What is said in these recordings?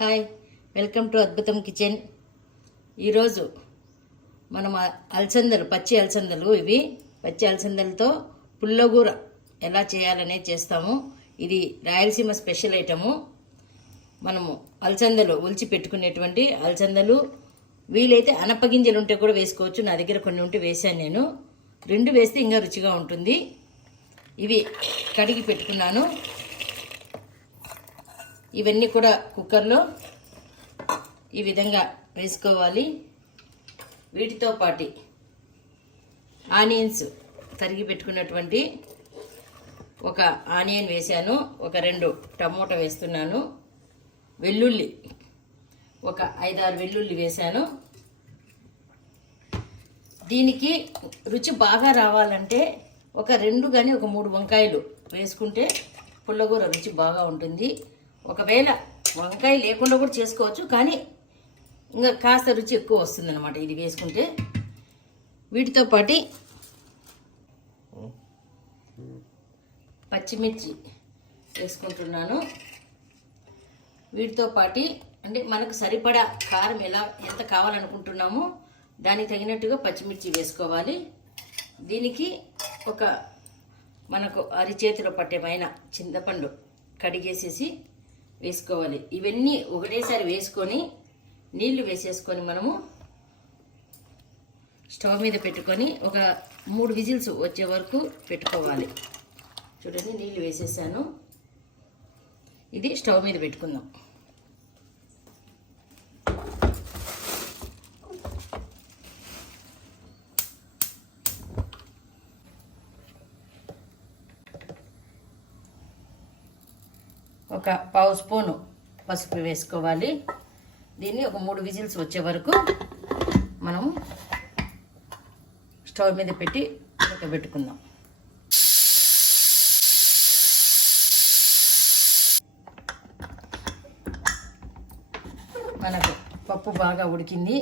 Hi, welcome to అద్భుతం kitchen. ఈరోజు మనం పచ్చి అలసందలు ఇవి పచ్చి అలసందలతో పుల్లగూర ఎలా చేయాలనేది చేస్తాము. ఇది రాయలసీమ స్పెషల్ ఐటము. మనము అలసందలు ఒలిచి పెట్టుకునేటువంటి అలసందలు, వీలైతే అనపగింజలు ఉంటే కూడా వేసుకోవచ్చు. నా దగ్గర కొన్ని ఉంటే వేసాను నేను. రెండు వేస్తే ఇంకా రుచిగా ఉంటుంది. ఇవి కడిగి పెట్టుకున్నాను. ఇవన్నీ కూడా కుక్కర్లో ఈ విధంగా వేసుకోవాలి. వీటితో పాటు ఆనియన్స్ తరిగి పెట్టుకున్నటువంటి ఒక ఆనియన్ వేసాను, ఒక 2 టమోటా వేస్తున్నాను, వెల్లుల్లి ఒక 5-6 వెల్లుల్లి వేసాను. దీనికి రుచి బాగా రావాలంటే ఒక 2 కానీ ఒక 3 వంకాయలు వేసుకుంటే పుల్లగూర రుచి బాగా ఉంటుంది. ఒకవేళ వంకాయ లేకుండా కూడా చేసుకోవచ్చు, కానీ ఇంకా కాస్త రుచి ఎక్కువ వస్తుంది అన్నమాట ఇది వేసుకుంటే. వీటితో పాటు పచ్చిమిర్చి వేసుకుంటున్నాను. వీటితో పాటు అంటే మనకు సరిపడా కారం ఎంత కావాలనుకుంటున్నామో దానికి తగినట్టుగా పచ్చిమిర్చి వేసుకోవాలి. దీనికి ఒక మనకు అరిచేతిలో పట్టేమైన చింతపండు కడిగేసేసి వేసుకోవాలి. ఇవన్నీ ఒకటేసారి వేసుకొని నీళ్లు వేసేసుకొని మనము స్టవ్ మీద పెట్టుకొని ఒక 3 విజిల్స్ వచ్చే వరకు పెట్టుకోవాలి. చూడండి, నీళ్లు వేసేసాను. ఇది స్టవ్ మీద పెట్టుకుందాం. ఒక 1/2 స్పూను పసుపు వేసుకోవాలి. దీన్ని ఒక 3 విజిల్స్ వచ్చే వరకు మనము స్టవ్ మీద పెట్టి ఉడకబెట్టుకుందాం. మనకు పప్పు బాగా ఉడికింది.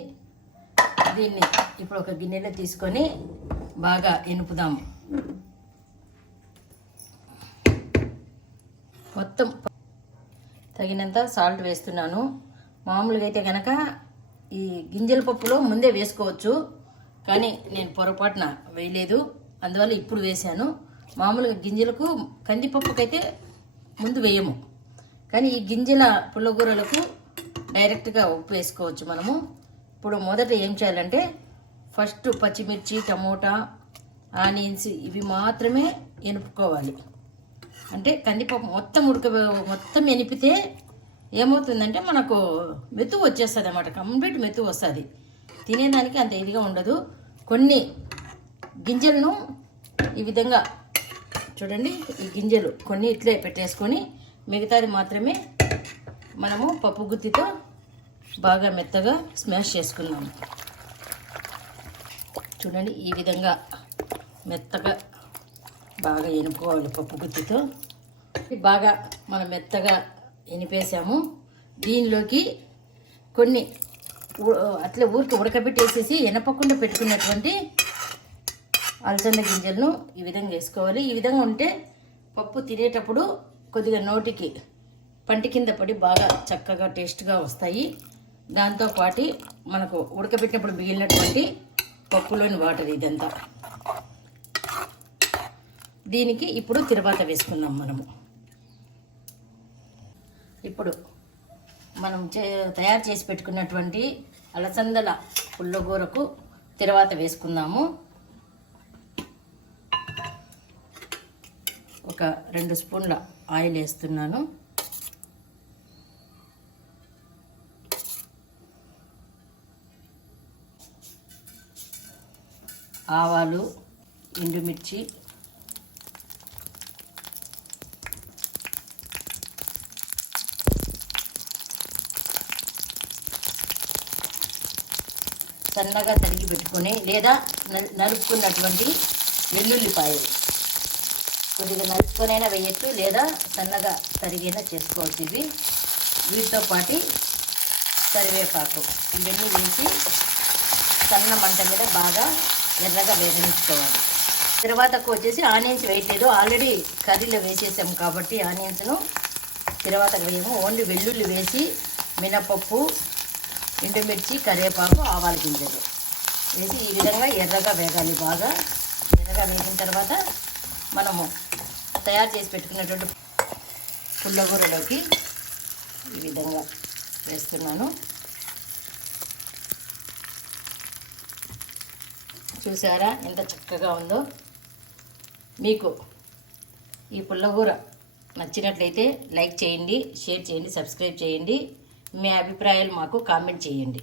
దీన్ని ఇప్పుడు ఒక గిన్నెలో తీసుకొని బాగా ఎనుపుదాము. మొత్తం తగినంత సాల్ట్ వేస్తున్నాను. మామూలుగా అయితే కనుక ఈ గింజల పప్పులో ముందే వేసుకోవచ్చు, కానీ నేను పొరపాటున వేయలేదు, అందువల్ల ఇప్పుడు వేసాను. మామూలుగా గింజలకు కందిపప్పుకైతే ముందు వేయము, కానీ ఈ గింజల పుల్లగూరలకు డైరెక్ట్గా ఉప్పు వేసుకోవచ్చు మనము. ఇప్పుడు మొదట ఏం చేయాలంటే ఫస్ట్ పచ్చిమిర్చి, టమోటా, ఆనియన్స్ ఇవి మాత్రమే ఎనుపుకోవాలి. అంటే కందిపప్పు మొత్తం ఎనిపితే ఏమవుతుందంటే మనకు మెతుకు వచ్చేస్తుంది అన్నమాట. కంప్లీట్ మెతుకు వస్తుంది. తినేదానికి అంత ఇదిగా ఉండదు. కొన్ని గింజలను ఈ విధంగా చూడండి, ఈ గింజలు కొన్ని ఇట్లే పెట్టేసుకొని మిగతాది మాత్రమే మనము పప్పు గుత్తితో బాగా మెత్తగా స్మాష్ చేసుకుందాము. చూడండి, ఈ విధంగా మెత్తగా బాగా ఎనుపుకోవాలి పప్పు గుత్తితో. బాగా మనం మెత్తగా ఎనిపేసాము. దీనిలోకి కొన్ని అట్లా ఊరికి ఉడకబెట్టేసేసి ఎనపకుండా పెట్టుకున్నటువంటి అలసంద గింజలను ఈ విధంగా వేసుకోవాలి. ఈ విధంగా ఉంటే పప్పు తినేటప్పుడు కొద్దిగా నోటికి పంటి కింద పడి బాగా చక్కగా టేస్ట్గా వస్తాయి. దాంతోపాటు మనకు ఉడకబెట్టినప్పుడు మిగిలినటువంటి పప్పులోని వాటర్ ఇదంతా. దీనికి ఇప్పుడు తిరువాత వేసుకుందాం మనము. ఇప్పుడు మనం తయారు చేసి పెట్టుకున్నటువంటి అలసందల పుల్లగూరకు తిరువాత వేసుకుందాము. ఒక 2 స్పూన్ల ఆయిల్ వేస్తున్నాను. ఆవాలు, ఎండుమిర్చి, సన్నగా తరిగి పెట్టుకొని లేదా నలుపుకున్నటువంటి వెల్లుల్లిపాయలు కొద్దిగా నలుపుకొనైనా వేయచ్చు, లేదా సన్నగా తరిగైనా చేసుకోవచ్చు. వీటితో పాటు కరివేపాకు ఇవన్నీ వేసి సన్న మంట మీద బాగా ఎర్రగా వేగనించుకోవాలి. తర్వాతకు వచ్చేసి ఆనియన్స్ వేయట్లేదు, ఆల్రెడీ కర్రీలో వేసేసాము కాబట్టి ఆనియన్స్ను తర్వాత వేయము. ఓన్లీ వెల్లుల్లి వేసి మినపప్పు, ఎండుమిర్చి, కరివేపాకు, ఆవాల గింజలు వేసి ఈ విధంగా ఎర్రగా వేగాలి. బాగా ఎర్రగా వేగిన తర్వాత మనము తయారు చేసి పెట్టుకున్నటువంటి పుల్లగూరలోకి ఈ విధంగా వేస్తున్నాను. చూసారా ఎంత చక్కగా ఉందో. మీకు ఈ పుల్లగూర నచ్చినట్లయితే లైక్ చేయండి, షేర్ చేయండి, సబ్స్క్రైబ్ చేయండి. మీ అభిప్రాయాలు మాకు కామెంట్ చేయండి.